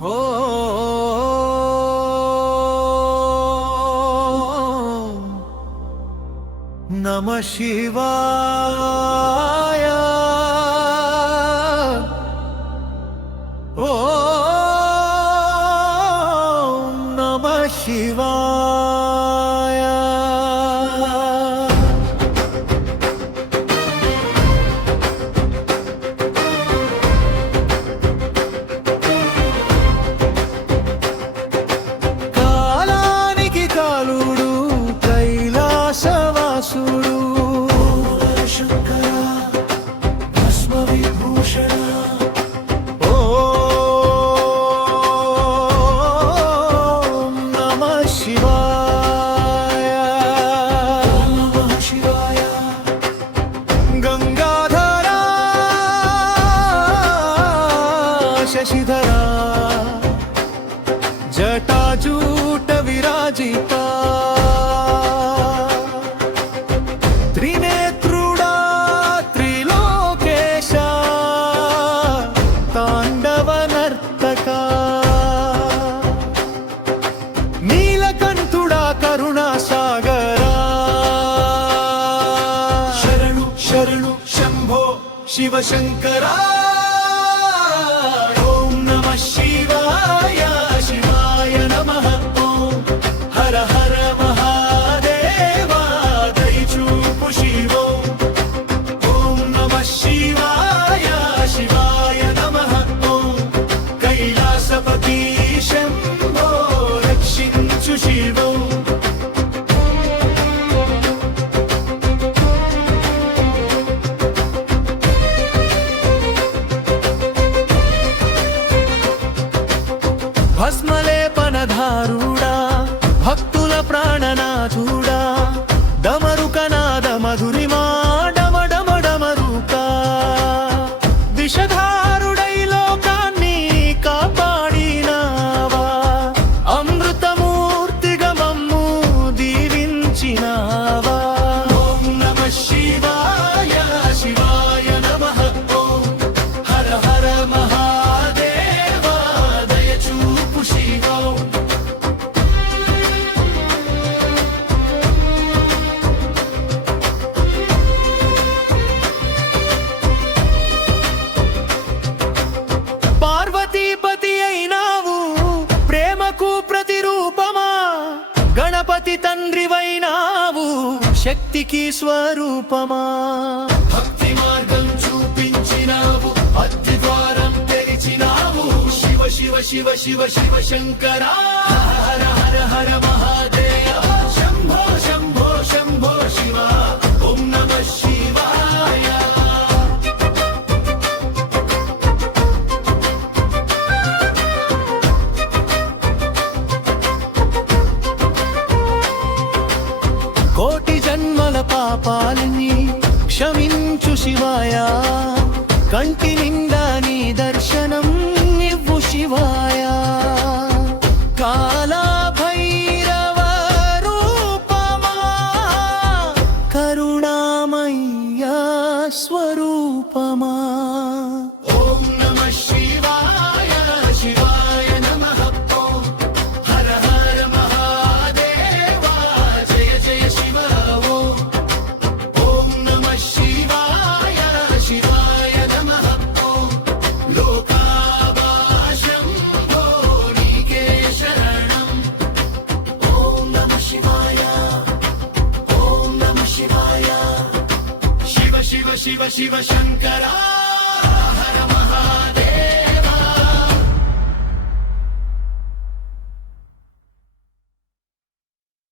ఓ నమః శివాయ ఓ నమః శివాయ కాలానికి కాలుడు కైలాసవాసుడు శంకర భస్మ విభూషణ ఓం నమః శివాయ ఓం నమః శివాయ గంగాధర శశిధర జటాజూట విరాజిత త్రినేత్రుడా త్రిలోకేశ తాండవ నర్తక నీలకంఠుడా కరుణా సాగరా శరణు శరణు శంభో శివ శంకరా ఓం నమః శివాయ శివాయ నమః ఓం హర హర మహాదేవ దయచూపు శివోం ఓం నమః శివాయ శివాయ నమః ఓం కైలాసపతి శంభో రక్షించు శివోం భస్మలేపనధారుడా భక్తుల ప్రాణనాథుడా డమరుకనాద మధురిమా డమ డమ డమరుకా దిశధారుడై లోకాన్ని కాపాడినావా అమృతమూర్తిగా మమ్ము దీవించినావా ఓం నమః శివాయ శివాయ నమః ఓం హర హర మహాదేవ దయచూపు శివోం పార్వతీపతి అయినావు ప్రేమకు ప్రతిరూపమా గణపతి తండ్రివైనావు శక్తికి స్వరూపమా భక్తి మార్గం చూపించినావు అద్ది ద్వారం తెరిచినావు శివ శివ శివ శివ శివ శంకర హర హర హర మహాదేవ శంభో శంభో శంభో శివ ఓం నమః శివాయ కోటి జన్మల పాపాలని క్షమించు శివాయ కంటి నిండా నీ దర్శనం ఇవ్వు శివాయ కాల భైరవ రూపమా కరుణామయ్య స్వరూపమా ఓం నమః శివాయ శివాయ నమః ఓం హర హర మహాదేవ జయ జయ శివ ఓం ఓం నమః శివాయ శివాయ నమః ఓం లోకాభాషం నీకే శరణం ఓం నమః శివాయ ఓం నమః శివాయ శివ శివ శివ శివ శంకర హర మహాదేవ